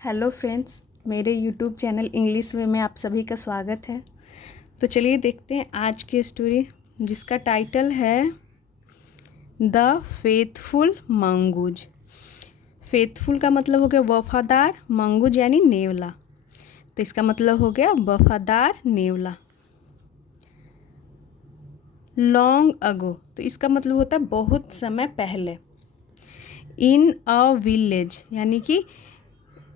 Hello friends, मेरे YouTube channel English वे में आप सभी का स्वागत है। तो चलिए देखते हैं आज की स्टोरी, जिसका टाइटल है द फेथफुल मंगूज। फेथफुल का मतलब हो गया वफादार, मंगूज यानी नेवला, तो इसका मतलब हो गया वफादार नेवला। लॉन्ग अगो, तो इसका मतलब होता है बहुत समय पहले। इन अ विलेज यानी कि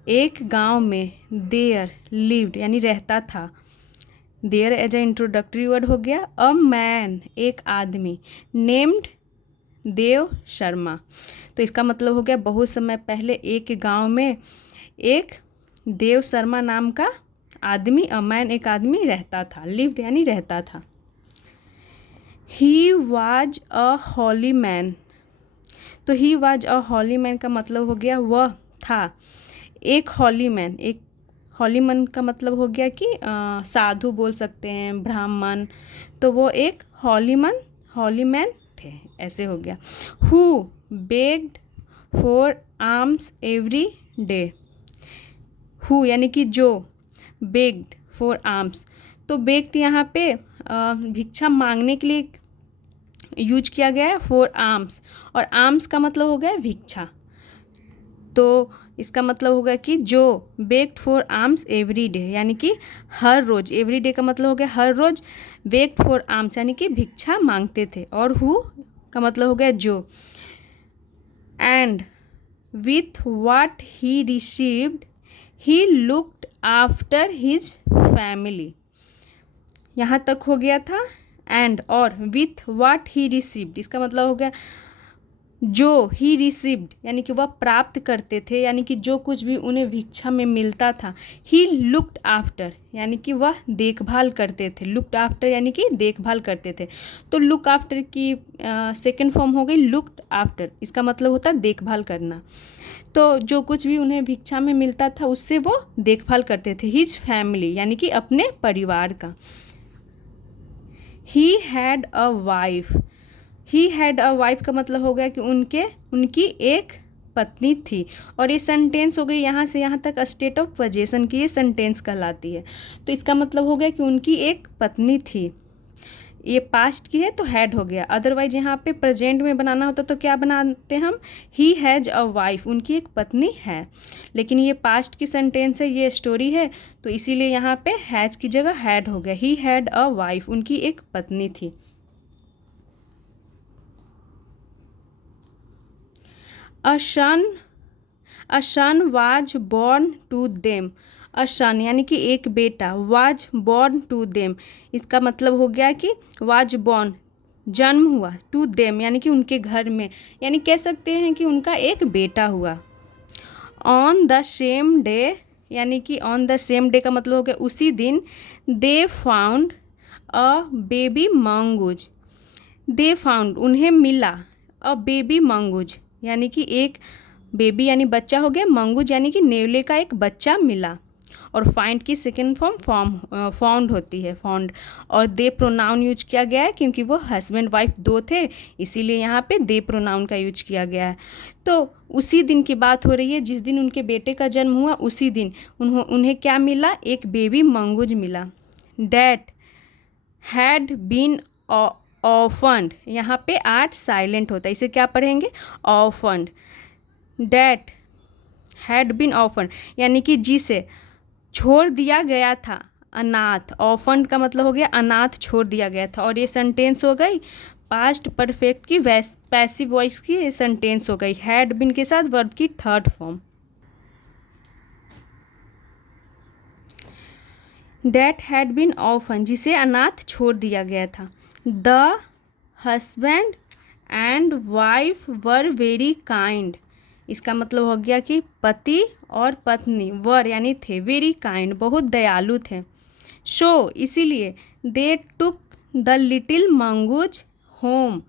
एक गांव में। देयर लिव्ड यानी रहता था। There as a introductory word हो गया। अ मैन एक आदमी। नेम्ड देव शर्मा, तो इसका मतलब हो गया बहुत समय पहले एक गांव में एक देव शर्मा नाम का आदमी, अ मैन एक आदमी रहता था। लिव्ड यानी रहता था। He was a Holly man, तो he was a Holly man का मतलब हो गया वह था एक हॉली मैन। एक हॉली मैन का मतलब हो गया कि साधु बोल सकते हैं, ब्राह्मण, तो वो एक हॉली मैन थे, ऐसे हो गया। Who bagged for arms every day. Who यानी कि जो, बेग्ड फॉर आर्म्स, तो बेग्ड यहाँ पे भिक्षा मांगने के लिए यूज किया गया है फॉर आर्म्स, और आर्म्स का मतलब हो गया भिक्षा। तो इसका मतलब होगा कि जो bagged for arms every day यानी कि हर रोज। एवरी डे का मतलब हो गया हर रोज। बेग्ड फॉर आर्म्स यानी कि भिक्षा मांगते थे। और हु का मतलब हो गया जो। And with what he received he looked after his family, यहाँ तक हो गया था। एंड और विथ व्हाट ही रिसीव्ड, इसका मतलब हो गया जो ही रिसीव्ड यानी कि वह प्राप्त करते थे, यानी कि जो कुछ भी उन्हें भिक्षा में मिलता था। ही लुक्ड आफ्टर यानी कि वह देखभाल करते थे। लुक्ड आफ्टर यानी कि देखभाल करते थे। तो लुक आफ्टर की सेकेंड फॉर्म हो गई लुक्ड आफ्टर, इसका मतलब होता है देखभाल करना। तो जो कुछ भी उन्हें भिक्षा में मिलता था उससे वो देखभाल करते थे। हिज फैमिली यानी कि अपने परिवार का। He had a wife, he had a wife का मतलब हो गया कि उनकी एक पत्नी थी। और ये सेंटेंस हो गई यहाँ से यहाँ तक स्टेट ऑफ पोजीशन की ये सेंटेंस कहलाती है। तो इसका मतलब हो गया कि उनकी एक पत्नी थी। ये पास्ट की है तो हैड हो गया। अदरवाइज यहाँ पे प्रेजेंट में बनाना होता तो क्या बनाते हम, ही हैज अ वाइफ, उनकी एक पत्नी है। लेकिन ये पास्ट की सेंटेंस है, ये स्टोरी है, तो इसीलिए यहाँ पे हैज की जगह हैड हो गया। ही हैड अ वाइफ, उनकी एक पत्नी थी। अ सन वाज बॉर्न टू देम। अ सन यानी कि एक बेटा, वाज बॉर्न टू देम, इसका मतलब हो गया कि वाज बॉर्न जन्म हुआ, टू देम यानी कि उनके घर में, यानी कह सकते हैं कि उनका एक बेटा हुआ। ऑन द सेम डे यानी कि ऑन द सेम डे का मतलब हो गया उसी दिन। They found a baby mongoose, they found उन्हें मिला, अ बेबी मंगूज यानी कि एक बेबी यानी बच्चा हो गया, मंगूज यानी कि नेवले का एक बच्चा मिला। और फाइंड की सेकेंड फॉर्म फाउंड होती है, फाउंड। और दे प्रोनाउन यूज किया गया है क्योंकि वो हस्बैंड वाइफ दो थे, इसीलिए यहाँ पे दे प्रोनाउन का यूज किया गया है। तो उसी दिन की बात हो रही है जिस दिन उनके बेटे का जन्म हुआ, उसी दिन उन्हें क्या मिला, एक बेबी मंगूज मिला। डैट हैड बीन ऑफन्ड, यहाँ पे आर्ट साइलेंट होता है, इसे क्या पढ़ेंगे, ऑफन्ड। डैट हैड बीन ऑफन्ड यानी कि जिसे छोड़ दिया गया था, अनाथ। ऑफन्ड का मतलब हो गया अनाथ, छोड़ दिया गया था। और ये सेंटेंस हो गई पास्ट परफेक्ट की पैसिव वॉइस की ये सेंटेंस हो गई, हैड बीन के साथ वर्ब की third form. That had been orphan, जिसे अनाथ छोड़ दिया गया था। The husband and wife were very kind, इसका मतलब हो गया कि पति और पत्नी, वर यानी थे, वेरी काइंड बहुत दयालु थे। सो इसीलिए they took the little mongoose home,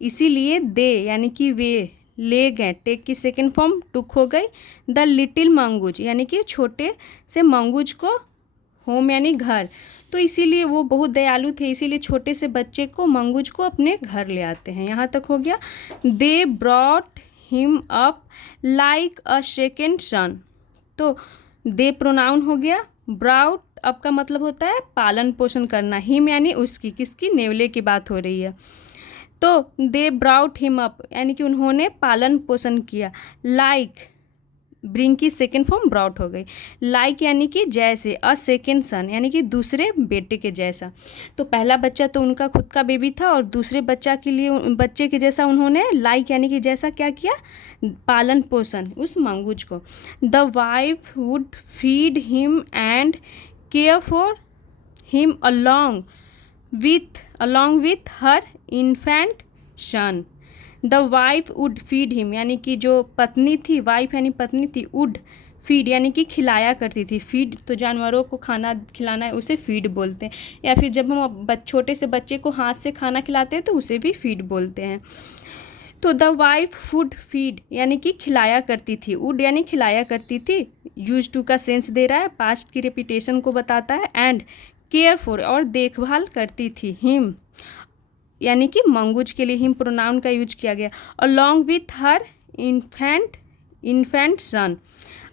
इसीलिए दे यानी कि वे ले गए। टेक की सेकेंड फॉर्म टुक हो गई। द लिटिल मंगूज यानी कि छोटे से मंगूज को, होम यानी घर, तो इसीलिए वो बहुत दयालु थे, इसीलिए छोटे से बच्चे को, मंगूज को अपने घर ले आते हैं। यहाँ तक हो गया। They brought him up like a second सन, तो दे प्रोनाउन हो गया। ब्राउट अब का मतलब होता है पालन पोषण करना। हिम यानी उसकी, किसकी, नेवले की बात हो रही है। तो दे ब्राउट हिम अप यानी कि उन्होंने पालन पोषण किया। लाइक ब्रिंग की सेकेंड फॉर्म ब्राउट हो गई। लाइक यानी कि जैसे, अ सेकेंड सन यानी कि दूसरे बेटे के जैसा। तो पहला बच्चा तो उनका खुद का बेबी था और दूसरे बच्चे के जैसा उन्होंने लाइक यानी कि जैसा क्या किया, पालन पोषण उस मंगूज को। The wife would feed him and care for him along with her infant son. The wife would feed him यानी कि जो पत्नी थी, वाइफ यानी पत्नी थी, वुड फीड यानी कि खिलाया करती थी। फीड तो जानवरों को खाना खिलाना है, उसे फीड बोलते हैं। या फिर जब हम छोटे से बच्चे को हाथ से खाना खिलाते हैं तो उसे भी फीड बोलते हैं। तो द वाइफ वुड फीड यानी कि खिलाया करती थी। वुड यानी खिलाया करती थी। यूज टू का सेंस दे रहा है, पास्ट की रेपिटेशन को बताता है। एंड केयर फॉर और देखभाल करती थी। हिम यानी कि मंगूज के लिए हिम प्रोनाउन का यूज किया गया। Along with her infant son.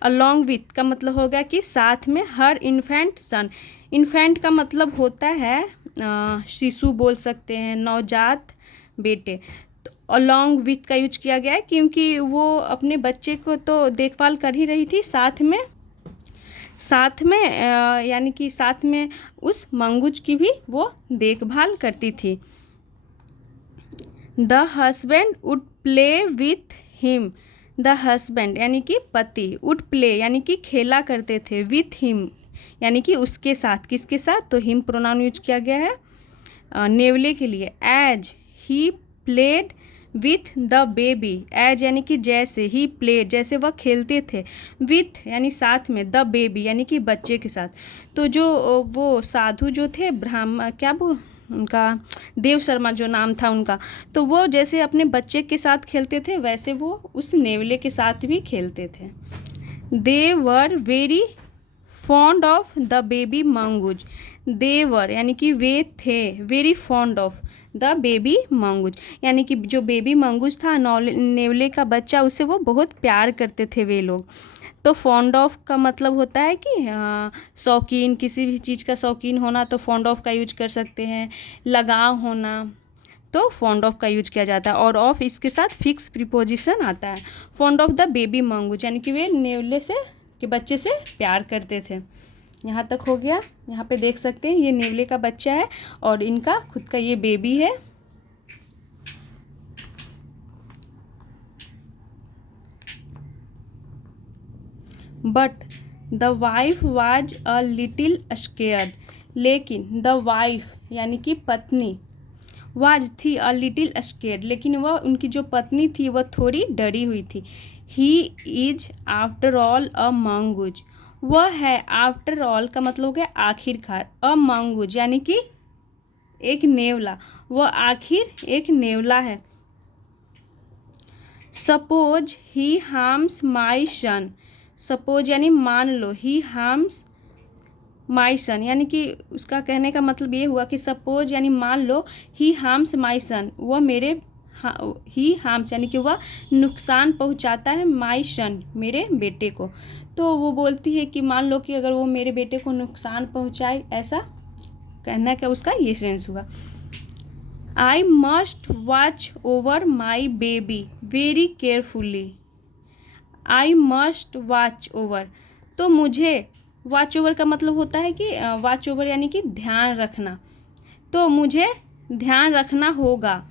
Along with का मतलब होगा कि साथ में, हर इन्फेंट सन। इन्फेंट का मतलब होता है शिशु बोल सकते हैं, नवजात बेटे। तो अलॉन्ग विथ का यूज किया गया है क्योंकि वो अपने बच्चे को तो देखभाल कर ही रही थी, साथ में यानी कि साथ में उस मंगूज की भी वो देखभाल करती थी। The husband would play with him. The husband यानी कि पति, वुड प्ले यानी कि खेला करते थे, विथ हिम यानी कि उसके साथ। किसके साथ, तो हिम प्रोनाउन यूज किया गया है नेवले के लिए। As he played with the baby. As यानी कि जैसे, ही प्लेड जैसे वह खेलते थे, विथ यानी साथ में, द बेबी यानी कि बच्चे के साथ। तो जो वो साधु जो थे, ब्राह्मण क्या वो उनका देव शर्मा जो नाम था उनका, तो वो जैसे अपने बच्चे के साथ खेलते थे वैसे वो उस नेवले के साथ भी खेलते थे। They were very fond of the baby mongoose. They were यानी कि वे थे, very fond of the baby mongoose यानी कि जो बेबी मंगूज था, नेवले का बच्चा, उसे वो बहुत प्यार करते थे वे लोग। तो फॉन्ड ऑफ का मतलब होता है कि शौकीन, किसी भी चीज़ का शौकीन होना, तो फॉन्ड ऑफ का यूज कर सकते हैं। लगाव होना, तो फॉन्ड ऑफ का यूज किया जाता है। और ऑफ इसके साथ फिक्स प्रीपोजिशन आता है। Fond of the baby mongoose यानी कि वे नेवले से के बच्चे से प्यार करते थे। यहाँ तक हो गया। यहाँ पे देख सकते हैं ये नेवले का बच्चा है और इनका खुद का ये बेबी है। But the wife was a little scared. लेकिन द वाइफ यानी कि पत्नी, वाज थी, अ लिटिल स्केयर्ड लेकिन वह, उनकी जो पत्नी थी वह थोड़ी डरी हुई थी। He is after all a mongoose. वह है, आफ्टर ऑल का मतलब हो गया आखिरकार, अ मंगूज यानी कि एक नेवला, वह आखिर एक नेवला है। सपोज ही हार्म्स माई सन। सपोज यानी मान लो, ही हार्म्स माई सन यानी कि उसका कहने का मतलब ये हुआ कि सपोज यानी मान लो, ही हार्म्स माई सन, वह मेरे, ही हार्म्स यानी कि वह नुकसान पहुंचाता है, माई सन मेरे बेटे को। तो वो बोलती है कि मान लो कि अगर वो मेरे बेटे को नुकसान पहुंचाए, ऐसा कहना का उसका ये सेंस हुआ। I must watch over my baby very carefully. I must watch over, तो मुझे, वॉच ओवर का मतलब होता है कि वॉच ओवर यानी कि ध्यान रखना, तो मुझे ध्यान रखना होगा।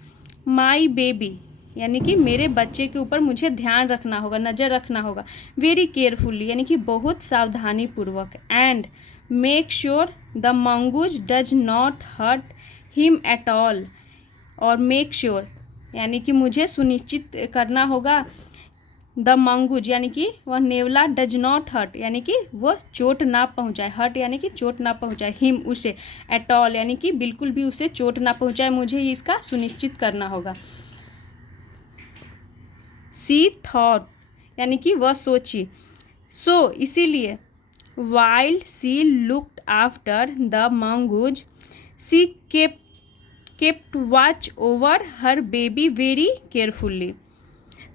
माई बेबी यानी कि मेरे बच्चे के ऊपर मुझे ध्यान रखना होगा, नज़र रखना होगा। वेरी केयरफुली यानी कि बहुत सावधानी पूर्वक। And make sure the mongoose does not hurt him at all. और मेक श्योर यानी कि मुझे सुनिश्चित करना होगा, द मंगूज यानी कि वह नेवला, डज नॉट हर्ट यानी कि वह चोट ना पहुंचाए, हर्ट यानी कि चोट ना पहुंचाए, हिम उसे, एट ऑल यानी कि बिल्कुल भी उसे चोट ना पहुंचाए, मुझे इसका सुनिश्चित करना होगा। सी थॉट यानी कि वह सोची, सो इसीलिए, while she looked after the mongoose she kept watch over her baby very carefully.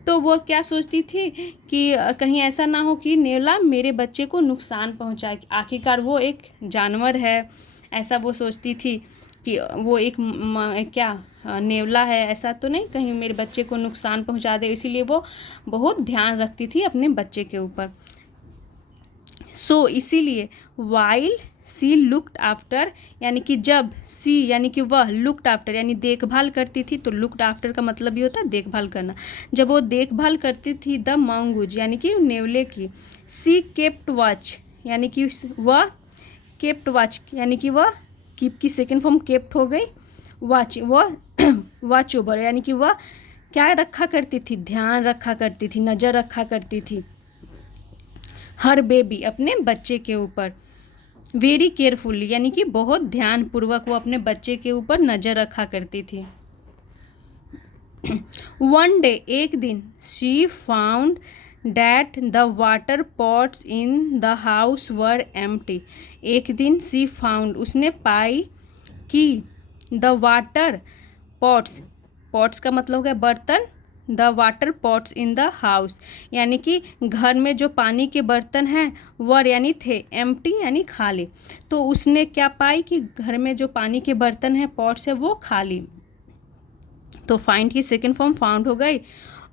तो वो क्या सोचती थी कि कहीं ऐसा ना हो कि नेवला मेरे बच्चे को नुकसान पहुंचाए, आखिरकार वो एक जानवर है, ऐसा वो सोचती थी कि वो एक नेवला है, ऐसा तो नहीं कहीं मेरे बच्चे को नुकसान पहुंचा दे, इसीलिए वो बहुत ध्यान रखती थी अपने बच्चे के ऊपर। सो इसीलिए वाइल सी लुक्ड आफ्टर, यानी कि जब सी यानी कि वह लुक्ड आफ्टर यानी देखभाल करती थी, तो लुक्ड आफ्टर का मतलब भी होता है देखभाल करना। जब वो देखभाल करती थी द मंगूज यानी कि नेवले की, सी केप्ट वॉच यानी कि वह केप्ट वॉच यानी कि वह कीप की सेकेंड फॉर्म केप्ट हो गई, वॉच वह वॉच ओवर यानी कि वह क्या रखा करती थी, ध्यान रखा करती थी, नज़र रखा करती थी हर बेबी अपने बच्चे के ऊपर, वेरी केयरफुली यानी कि बहुत ध्यानपूर्वक वो अपने बच्चे के ऊपर नज़र रखा करती थी। वन डे एक दिन, she found that the water pots in the house were empty, एक दिन शी फाउंड उसने पाई कि द वाटर पॉट्स, पॉट्स का मतलब है बर्तन, the water pots in the house यानी कि घर में जो पानी के बर्तन हैं वर यानी थे, एम्प्टी यानी खाली, तो उसने क्या पाई कि घर में जो पानी के बर्तन हैं पॉट्स है वो खाली। तो फाइंड की सेकेंड फॉर्म फाउंड हो गई,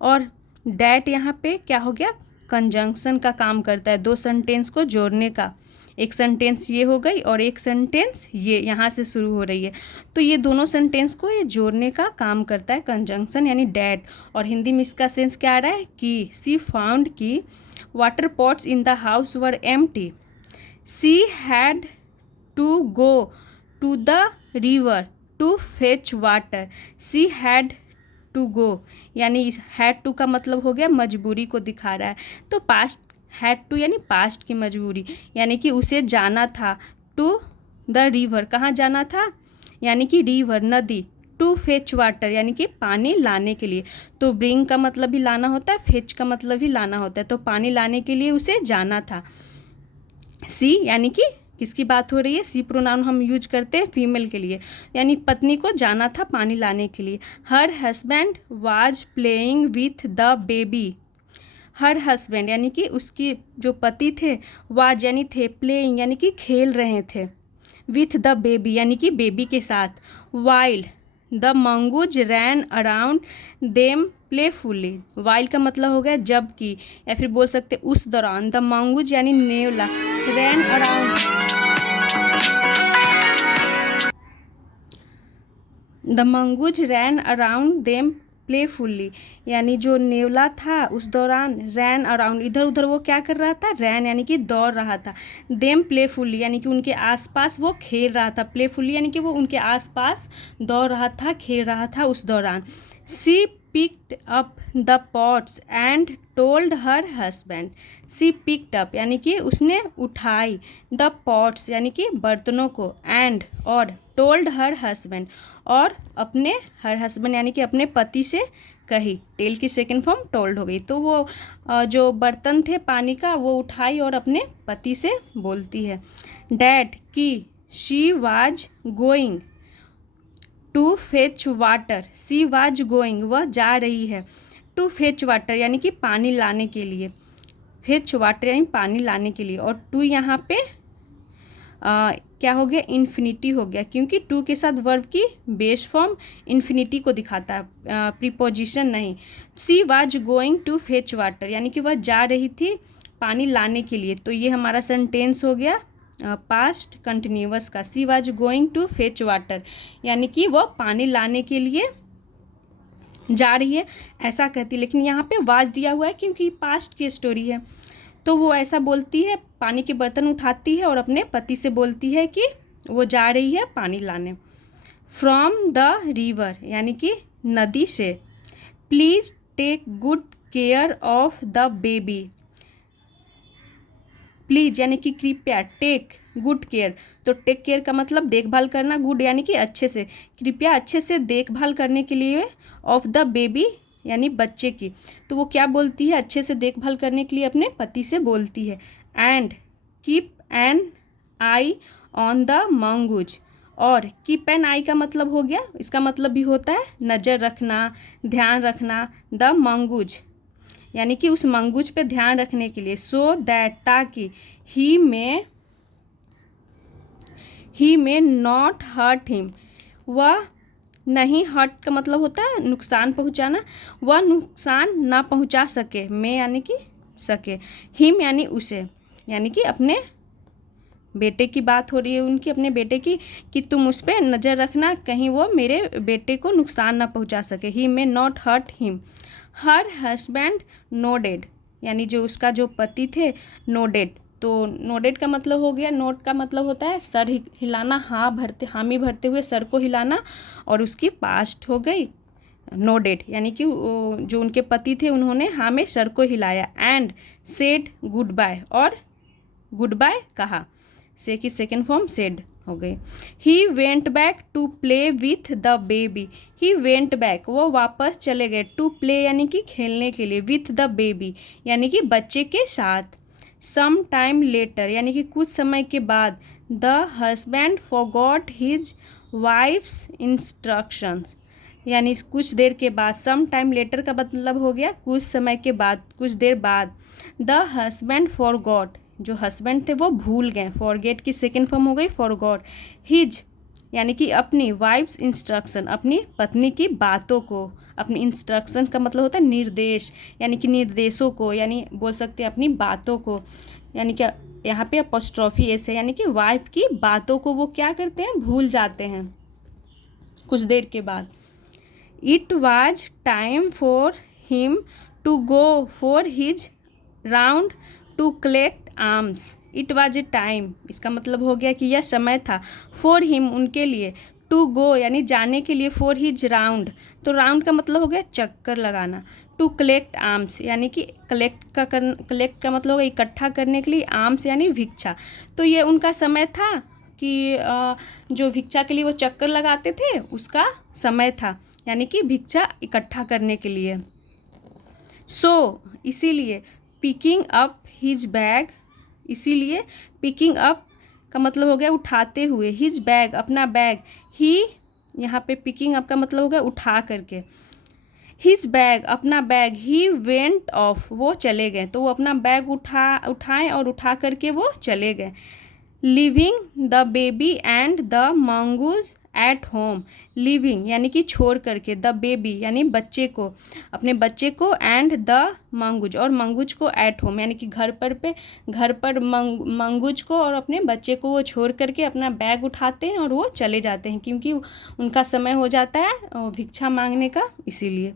और डैट यहाँ पे क्या हो गया, कंजंक्शन का काम करता है, दो सेंटेंस को जोड़ने का, एक सेंटेंस ये हो गई और एक सेंटेंस ये यहाँ से शुरू हो रही है, तो ये दोनों सेंटेंस को ये जोड़ने का काम करता है कंजंक्शन यानी डैट। और हिंदी में इसका सेंस क्या आ रहा है कि सी फाउंड की water pots in the house were empty, she had to go to the river to fetch water, she had to go यानी हैड टू का मतलब हो गया मजबूरी को दिखा रहा है, तो पास्ट हैड टू यानी पास्ट की मजबूरी, यानी कि उसे जाना था टू द रिवर, कहाँ जाना था यानी कि रिवर नदी, टू फेच वाटर यानी कि पानी लाने के लिए, तो ब्रिंग का मतलब भी लाना होता है, फेच का मतलब भी लाना होता है, तो पानी लाने के लिए उसे जाना था। सी यानी कि किसकी बात हो रही है, सी प्रोनाउन हम यूज करते हैं फीमेल के लिए, यानी पत्नी को जाना था पानी लाने के लिए। Her husband was playing with the baby, her husband यानी कि उसकी जो पति थे, वाज यानी थे, प्लेइंग यानी कि खेल रहे थे, विथ द बेबी यानी कि बेबी के साथ, while the mongoose ran around them playfully, while का मतलब हो गया जबकि, या फिर बोल सकते उस दौरान, द मंगूज यानी नेवला, ran around, the mongoose ran around them playfully यानी जो नेवला था उस दौरान, रैन अराउंड इधर उधर वो क्या कर रहा था, रैन यानी कि दौड़ रहा था, देम प्लेफुली यानी कि उनके आसपास वो खेल रहा था, प्लेफुली यानी कि वो उनके आसपास दौड़ रहा था, खेल रहा था उस दौरान। She picked up the pots and told her husband, she picked up यानी कि उसने उठाई, द पॉट्स यानी कि बर्तनों को, एंड और, टोल्ड हर हस्बैंड और अपने हर हस्बैंड यानी कि अपने पति से कही, टेल की सेकेंड फॉर्म टोल्ड हो गई, तो वो जो बर्तन थे पानी का वो उठाई और अपने पति से बोलती है। डैड की she was going to fetch water, she was going वह जा रही है, टू फेच वाटर यानी कि पानी लाने के लिए, फेच वाटर यानी पानी लाने के लिए, और टू यहाँ पे क्या हो गया, इन्फिनिटी हो गया, क्योंकि टू के साथ वर्ब की बेस फॉर्म इन्फिनिटी को दिखाता है, प्रीपोजिशन नहीं। She was going to fetch water यानी कि वह जा रही थी पानी लाने के लिए, तो ये हमारा सेंटेंस हो गया पास्ट कंटिन्यूअस का, she was going to fetch water यानी कि वह पानी लाने के लिए जा रही है, ऐसा कहती है, लेकिन यहाँ पे वाज दिया हुआ है क्योंकि पास्ट की स्टोरी है, तो वो ऐसा बोलती है, पानी के बर्तन उठाती है और अपने पति से बोलती है कि वो जा रही है पानी लाने। फ्रॉम द रिवर यानी कि नदी से, please take good care of the baby, please यानी कि कृपया, टेक गुड केयर, तो टेक केयर का मतलब देखभाल करना, गुड यानी कि अच्छे से, कृपया अच्छे से देखभाल करने के लिए, ऑफ द बेबी यानी बच्चे की, तो वो क्या बोलती है, अच्छे से देखभाल करने के लिए अपने पति से बोलती है। And keep an I on the mongoose, और कीप एन आई का मतलब हो गया, इसका मतलब भी होता है नज़र रखना, ध्यान रखना, द मंगूज यानी कि उस मंगूज पे ध्यान रखने के लिए, सो दैट ताकि ही मे नॉट हर्ट हिम, वह नहीं, हर्ट का मतलब होता है नुकसान पहुंचाना, वह नुकसान ना पहुंचा सके, में यानी कि सके, हिम यानी उसे, यानी कि अपने बेटे की बात हो रही है उनकी, अपने बेटे की, कि तुम उस पर नज़र रखना कहीं वो मेरे बेटे को नुकसान ना पहुंचा सके। He may not hurt him. Her husband nodded, यानी जो उसका जो पति थे, नोडेड, तो नोडेड का मतलब हो गया, नोट का मतलब होता है सर हिलाना, हामी भरते हुए सर को हिलाना, और उसकी पास्ट हो गई नोडेड, यानी कि जो उनके पति थे उन्होंने हाँ में सर को हिलाया। एंड सेड गुड बाय, और गुड बाय कहा, से की सेकेंड फॉर्म सेड हो गई। He went back to play with the baby, he went back, वो वापस चले गए, टू प्ले यानी कि खेलने के लिए, विथ द बेबी यानी कि बच्चे के साथ। सम टाइम लेटर यानी कि कुछ समय के बाद, the husband forgot his wives instructions, यानी कुछ देर के बाद, सम टाइम लेटर का मतलब हो गया कुछ समय के बाद, कुछ देर बाद। द हस्बैंड फॉरगॉट, जो हस्बैंड थे वो भूल गए, फॉरगेट की सेकेंड फॉर्म हो गई फॉरगॉट। हिज यानी कि अपनी, वाइफ्स इंस्ट्रक्शन अपनी पत्नी की बातों को, अपनी इंस्ट्रक्शन का मतलब होता है निर्देश, यानी कि निर्देशों को, यानी बोल सकते हैं अपनी बातों को, यानी कि यहाँ पे अपोस्ट्रॉफी एस है, यानी कि वाइफ की बातों को वो क्या करते हैं, भूल जाते हैं कुछ देर के बाद। It was time for him to go for his round to collect arms. It was a time, इसका मतलब हो गया कि यह समय था, फॉर हिम उनके लिए, टू गो यानी जाने के लिए, फॉर हिज राउंड, तो राउंड का मतलब हो गया चक्कर लगाना, टू कलेक्ट आर्म्स यानी कि कलेक्ट का मतलब होगा इकट्ठा करने के लिए, आर्म्स यानी भिक्षा, तो ये उनका समय था कि जो भिक्षा के लिए वो चक्कर लगाते थे उसका समय था, यानी कि भिक्षा इकट्ठा करने के लिए। सो इसीलिए पिकिंग अप हिज बैग, इसीलिए पिकिंग अप का मतलब हो गया उठाते हुए, हिज बैग अपना बैग, ही यहाँ पे पिकिंग अप का मतलब हो गया उठा करके, हिज बैग अपना बैग, ही वेंट ऑफ वो चले गए, तो वो अपना बैग उठाएं और उठा करके वो चले गए। Living the baby and the mongoose at home, living यानी कि छोड़ करके, द बेबी यानी बच्चे को, अपने बच्चे को, एंड द मंगूज और मंगूज को, एट होम यानी कि घर पर मंगूज को और अपने बच्चे को वो छोड़ करके अपना बैग उठाते हैं और वो चले जाते हैं, क्योंकि उनका समय हो जाता है भिक्षा मांगने का, इसीलिए।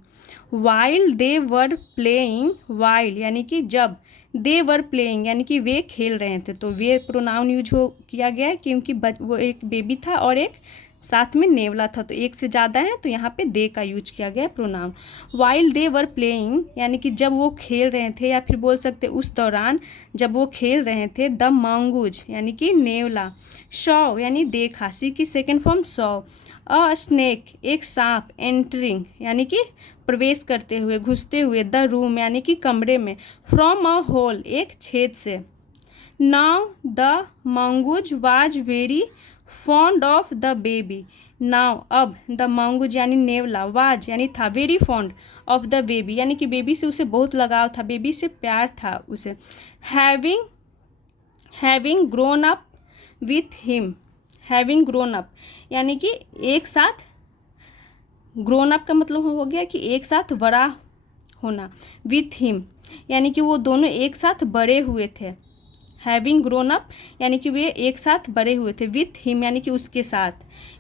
While they were playing, while यानी कि जब, दे वर प्लेइंग यानी कि वे खेल रहे थे, तो वे प्रोनाउन यूज किया गया है क्योंकि वो एक बेबी था और एक साथ में नेवला था, तो एक से ज़्यादा है, तो यहाँ पे दे का यूज किया गया है pronoun. While they were playing यानी कि जब वो खेल रहे थे, या फिर बोल सकते उस दौरान जब वो खेल रहे थे, द मंगूज यानी कि नेवला, शॉ यानी देखा, सी की सेकेंड फॉर्म सॉ, अ स्नेक एक सांप, एंटरिंग यानी कि प्रवेश करते हुए, घुसते हुए, द रूम यानी कि कमरे में, फ्रॉम अ होल एक छेद से। Now the mongoose was very fond of the baby, now अब, द मंगूज यानी नेवला, वाज यानी था, very fond of the baby यानी कि बेबी से उसे बहुत लगाव था, बेबी से प्यार था उसे। Having grown up with him, having grown up यानी कि एक साथ, ग्रोन अप का मतलब हो गया कि एक साथ बड़ा होना, विथ हिम यानी कि वो दोनों एक साथ बड़े हुए थे, हैविंग ग्रोन अप यानी कि वे एक साथ बड़े हुए थे, विथ हिम यानी कि उसके साथ,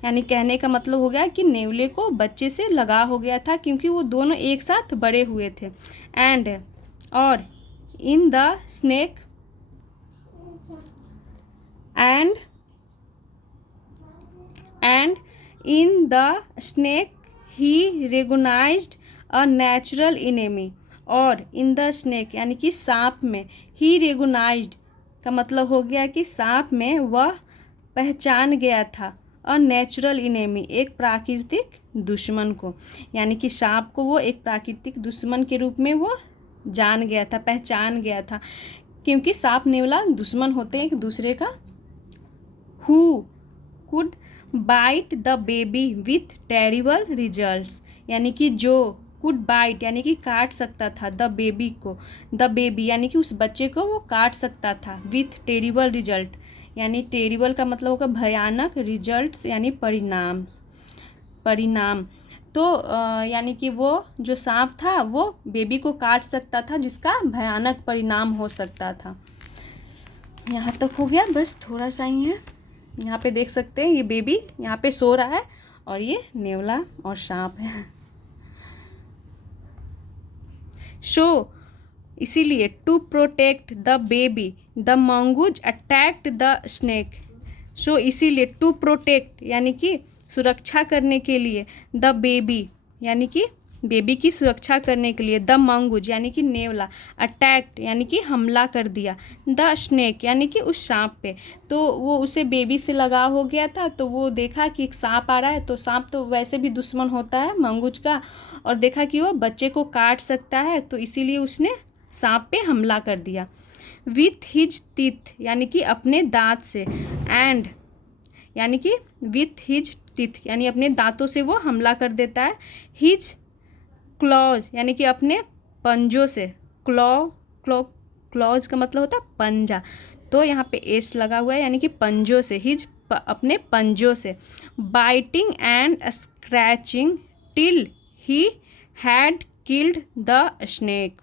यानी कहने का मतलब हो गया कि नेवले को बच्चे से लगाव हो गया था क्योंकि वो दोनों एक साथ बड़े हुए थे। एंड और, in the snake and in the snake he recognised a natural enemy, और इन द स्नेक यानी कि सांप में, ही रिकॉग्नाइज्ड का मतलब हो गया कि सांप में वह पहचान गया था, अ नेचुरल इनेमी एक प्राकृतिक दुश्मन को, यानी कि सांप को वो एक प्राकृतिक दुश्मन के रूप में वो जान गया था, पहचान गया था, क्योंकि सांप नेवला दुश्मन होते हैं एक दूसरे का। Who could bite the baby with terrible results यानी कि जो कुड बाइट यानी कि काट सकता था द बेबी को, द बेबी यानी कि उस बच्चे को वो काट सकता था, विथ टेरिबल रिजल्ट यानी टेरिबल का मतलब होगा भयानक, रिजल्ट्स यानी परिणाम। तो यानी कि वो जो सांप था वो बेबी को काट सकता था जिसका भयानक परिणाम हो सकता था। यहाँ तक हो गया, बस थोड़ा सा ही है। यहाँ पे देख सकते हैं ये बेबी यहाँ पे सो रहा है और ये नेवला और सांप है। शो इसीलिए to protect the baby the mongoose attacked the snake. So इसीलिए टू प्रोटेक्ट यानी कि सुरक्षा करने के लिए, द बेबी यानी कि बेबी की सुरक्षा करने के लिए, द मंगूज यानी कि नेवला, अटैक्ट यानी कि हमला कर दिया, द स्नेक यानी कि उस सांप पे। तो वो उसे बेबी से लगाव हो गया था, तो वो देखा कि एक सांप आ रहा है, तो सांप तो वैसे भी दुश्मन होता है मंगूज का, और देखा कि वो बच्चे को काट सकता है, तो इसीलिए उसने सांप पे हमला कर दिया। विथ हिज टीथ यानी कि अपने दांत से, एंड यानी कि विथ हिज टीथ यानी अपने दांतों से वो हमला कर देता है। हिज क्लॉज यानी कि अपने पंजों से, क्लॉज का मतलब होता है पंजा, तो यहाँ पे एस लगा हुआ है यानी कि पंजों से, हिज अपने पंजों से। Biting and scratching till he had killed the snake.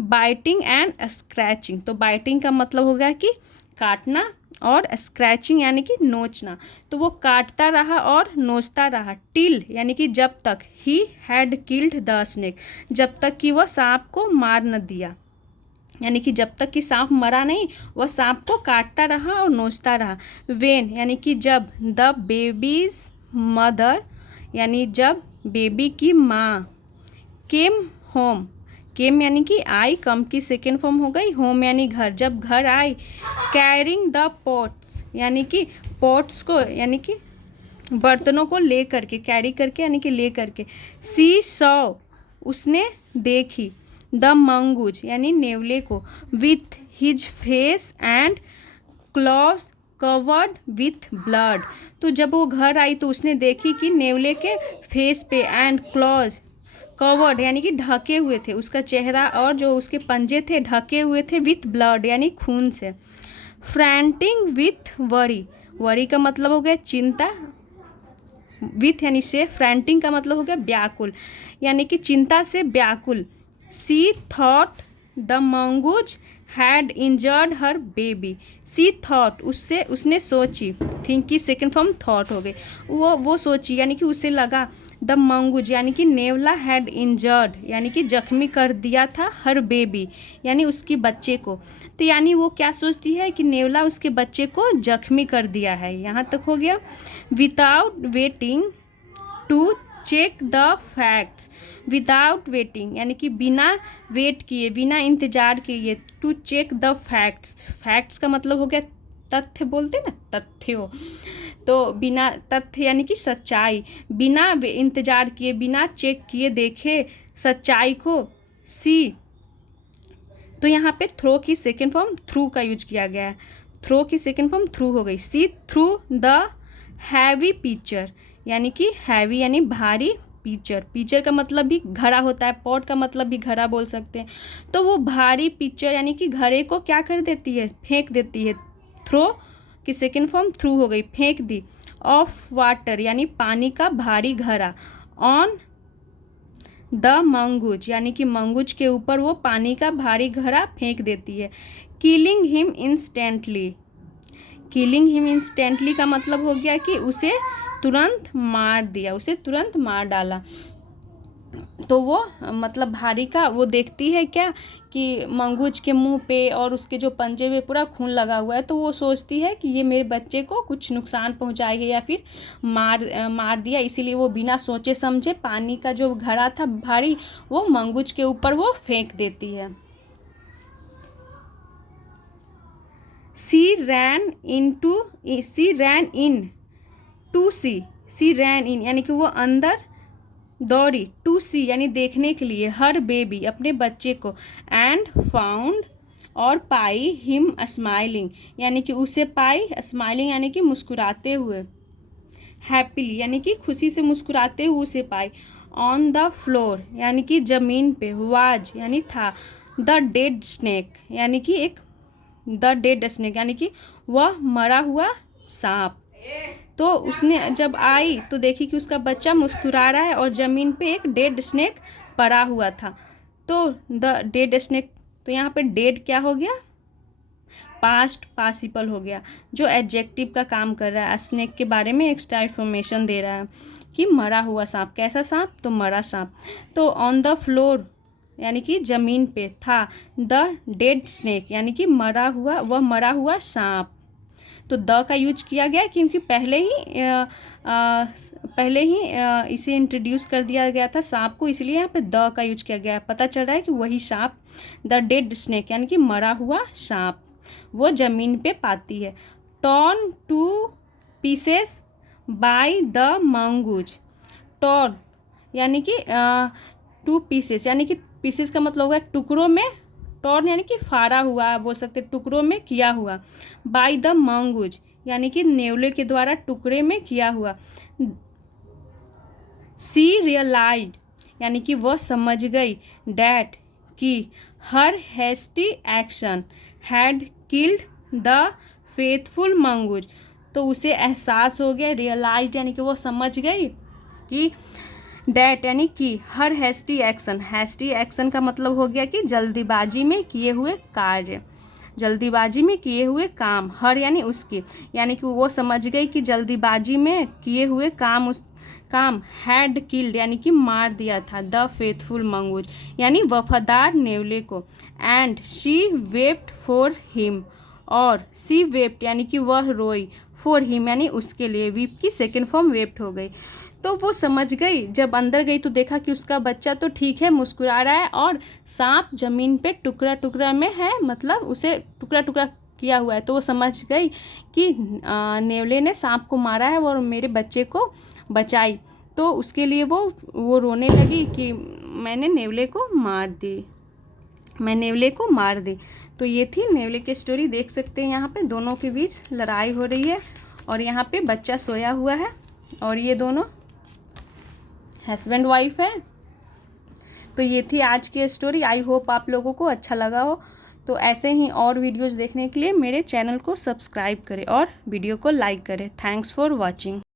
Biting and scratching, तो बाइटिंग का मतलब हो गया कि काटना, और स्क्रैचिंग यानी कि नोचना, तो वो काटता रहा और नोचता रहा, टिल यानी कि जब तक, he had killed the snake जब तक कि वह सांप को मार न दिया, यानी कि जब तक कि सांप मरा नहीं वह सांप को काटता रहा और नोचता रहा। वेन यानी कि जब, द बेबीज मदर यानी जब बेबी की माँ, केम होम, केम यानी कि आई, कम की सेकेंड फॉर्म हो गई, होम यानी घर, जब घर आई, कैरिंग द पॉट्स यानी कि पॉट्स को यानी कि बर्तनों को ले करके, कैरी करके यानी कि ले करके, सी सॉ उसने देखी, द मंगूज यानी नेवले को, with his face and clause covered with blood. तो जब वो घर आई तो उसने देखी कि नेवले के फेस पे एंड क्लॉज कवर्ड यानी कि ढके हुए थे, उसका चेहरा और जो उसके पंजे थे ढके हुए थे, विथ ब्लड यानी खून से। फ्रैंटिंग विथ वरी, वरी का मतलब हो गया चिंता, विथ यानी से, फ्रैंटिंग का मतलब हो गया व्याकुल यानी कि चिंता से व्याकुल। She thought the mongoose had injured her baby, she thought उससे उसने सोची, थिंक की सेकेंड फॉर्म थॉट हो गई, वो सोची यानी कि उसे लगा, द मंगूज यानी कि नेवला हैड इंजर्ड यानी कि जख्मी कर दिया था, हर बेबी यानी उसकी बच्चे को, तो यानी वो क्या सोचती है कि नेवला उसके बच्चे को जख्मी कर दिया है। यहाँ तक हो गया। Without waiting to check the facts, without waiting यानी कि बिना वेट किए, बिना इंतजार किए, to check the facts, facts का मतलब हो गया तथ्य, बोलते ना तथ्य हो, तो बिना तथ्य यानी कि सच्चाई, बिना इंतजार किए, बिना चेक किए देखे सच्चाई को। सी, तो यहाँ पे थ्रो की सेकेंड फॉर्म थ्रू का यूज किया गया है, थ्रो की सेकेंड फॉर्म थ्रू हो गई। सी थ्रू द हैवी पिक्चर यानी कि हैवी यानी भारी, पिक्चर, पिक्चर का मतलब भी घड़ा होता है, पॉट का मतलब भी घड़ा बोल सकते हैं, तो वो भारी पिक्चर यानी कि घड़े को क्या कर देती है, फेंक देती है। थ्रो की सेकेंड फॉर्म थ्रू हो गई, फेंक दी। ऑफ वाटर यानी पानी का भारी घड़ा, ऑन द मंगूज यानी कि मंगूज के ऊपर वो पानी का भारी घड़ा फेंक देती है। Killing him instantly, killing him instantly का मतलब हो गया कि उसे तुरंत मार दिया, उसे तुरंत मार डाला। तो वो मतलब भारी का वो देखती है क्या कि मंगूज के मुंह पे और उसके जो पंजे पे पूरा खून लगा हुआ है, तो वो सोचती है कि ये मेरे बच्चे को कुछ नुकसान पहुंचाएगी या फिर मार दिया, इसीलिए वो बिना सोचे समझे पानी का जो घड़ा था भारी वो मंगूज के ऊपर वो फेंक देती है। सी रैन इन टू सी रैन इन यानी कि वो अंदर दौड़ी, टू सी यानी देखने के लिए, हर बेबी अपने बच्चे को, एंड फाउंड और पाई, हिम स्माइलिंग यानी कि उसे पाई, स्माइलिंग यानी कि मुस्कुराते हुए, हैप्पीली यानी कि खुशी से मुस्कुराते हुए उसे पाई, ऑन द फ्लोर यानी कि ज़मीन पे, वाज यानी था, द डेड स्नेक यानी कि एक, द डेड स्नेक यानी कि वह मरा हुआ सांप। तो उसने जब आई तो देखी कि उसका बच्चा मुस्कुरा रहा है और ज़मीन पे एक डेड स्नेक पड़ा हुआ था। तो द डेड स्नेक, तो यहाँ पे डेड क्या हो गया, पास्ट पार्टिसिपल हो गया, जो एडजेक्टिव का काम कर रहा है। स्नेक के बारे में एक्स्ट्रा इन्फॉर्मेशन दे रहा है कि मरा हुआ सांप, कैसा सांप, तो मरा सांप। तो ऑन द फ्लोर यानी कि ज़मीन पे था, द डेड स्नेक यानी कि मरा हुआ, वह मरा हुआ सांप। तो द का यूज किया गया क्योंकि पहले ही इसे इंट्रोड्यूस कर दिया गया था सांप को, इसलिए यहाँ पे द का यूज किया गया है। पता चल रहा है कि वही सांप, द डेड स्नेक यानी कि मरा हुआ सांप, वो ज़मीन पे पाती है। Torn two pieces by the mongoose. Torn यानी कि टू पीसेस यानी कि पीसेस का मतलब होगा टुकड़ों में, टॉर्न यानी कि फाड़ा हुआ, बोल सकते टुकड़ों में किया हुआ। बाय द मंगूज यानी कि नेवले के द्वारा टुकड़े में किया हुआ। सी रियलाइज्ड यानी कि वह समझ गई, डैट कि her hasty action had killed the faithful mongoose. तो उसे एहसास हो गया, रियलाइज्ड यानी कि वो समझ गई कि डैट यानी कि हर हेस्टी एक्शन का मतलब हो गया कि जल्दीबाजी में किए हुए कार्य, जल्दीबाजी में किए हुए काम। हर यानी उसकी, यानी कि वो समझ गई कि जल्दीबाजी में किए हुए काम हैड किल्ड यानी कि मार दिया था, द फेथफुल मंगूज यानी वफादार नेवले को। And she wept for him, और सी वेप्ट यानी कि वह रोई, फॉर हिम यानी उसके लिए, वीप की सेकेंड फॉर्म वेप्ट हो गई। तो वो समझ गई, जब अंदर गई तो देखा कि उसका बच्चा तो ठीक है, मुस्कुरा रहा है, और सांप जमीन पे टुकड़ा टुकड़ा में है, मतलब उसे टुकड़ा टुकड़ा किया हुआ है। तो वो समझ गई कि नेवले ने सांप को मारा है और मेरे बच्चे को बचाई। तो उसके लिए वो रोने लगी कि मैंने नेवले को मार दी, मैं नेवले को मार दी। तो ये थी नेवले की स्टोरी। देख सकते हैं यहाँ पे दोनों के बीच लड़ाई हो रही है और यहाँ पे बच्चा सोया हुआ है और ये दोनों हस्बैंड वाइफ है। तो ये थी आज की स्टोरी। आई होप आप लोगों को अच्छा लगा हो। तो ऐसे ही और वीडियोस देखने के लिए मेरे चैनल को सब्सक्राइब करें और वीडियो को लाइक करें। Thanks for watching.